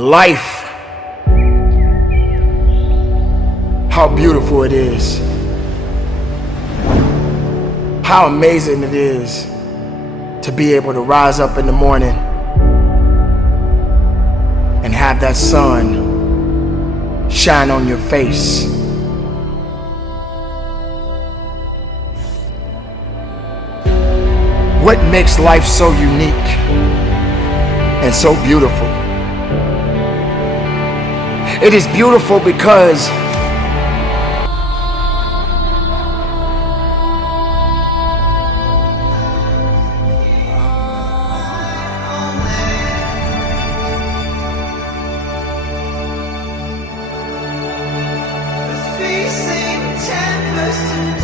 Life, how beautiful it is. How amazing it is to be able to rise up in the morning and have that sun shine on your face. What makes life so unique and so beautiful? It is beautiful because facing tempest and